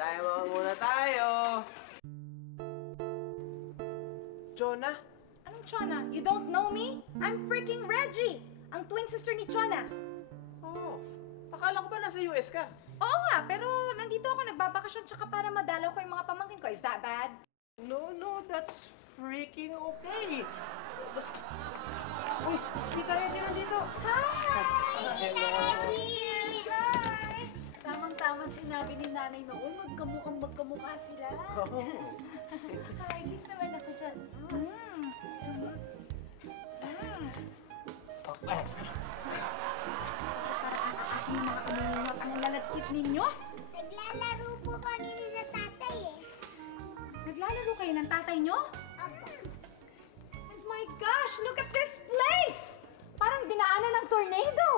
Tayo muna tayo. Chona? Anong Chona? You don't know me? I'm freaking Reggie! Ang twin sister ni Chona. Oo. Akala ko ba nasa US ka? Oo nga, pero nandito ako nagbabakasyon tsaka para madalaw ko yung mga pamangkin ko. Is that bad? No, that's freaking okay. Uy, Tita Reddy nandito. Hi! Hello. Hi! Tamang-tama sinabi ni nanay noon, magkamukha sila. Oh. Hi, kiss naman ako dyan. Okay. Kasi yung mga kamuninap ang lalagkit ninyo. Naglalaro po kami ni na tatay eh. Naglalaro kayo ng tatay nyo? Opo. Oh my gosh, look at this place! Parang dinaanan ng tornado.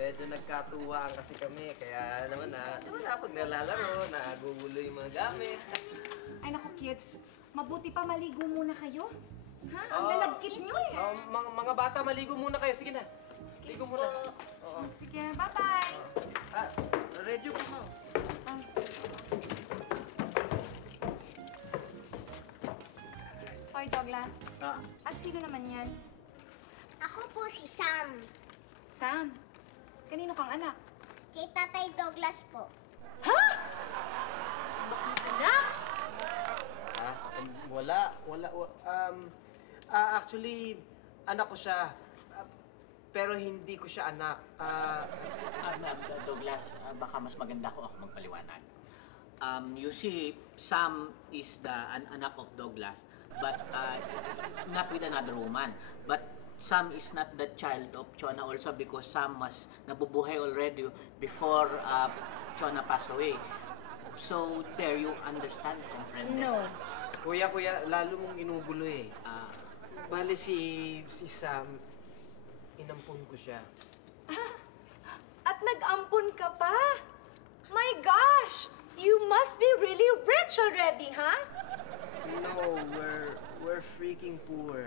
Medyo nagkatuwaan kasi kami, kaya naman pag nalalaro, nagugulo yung mga gamit. Ay naku kids, mabuti pa maligo muna kayo. Ha? Ang Oo. lalagkit nyo eh. Mga bata, maligo muna kayo. Sige na. Ligo muna. Oo. Sige, bye-bye. Reggie po mo. Hoy, Douglas. Ah. At sino naman yan? Ako po si Sam. Sam. Kanino kang anak? Kay Tatay Douglas po. Anak? Wala. Actually, anak ko siya. Pero hindi ko siya anak. Douglas, baka mas maganda ko ako magpaliwanag. You see, Sam is the anak of Douglas, but not with another woman. But Sam is not the child of Chona also because Sam was nabubuhay already before Chona passed away. So, there you understand, comprehend this? No. Kuya, lalo mong ginugulo eh. Bale si Sam, inampun ko siya. At nag-ampun ka pa? My gosh! You must be really rich already, huh? No, we're freaking poor.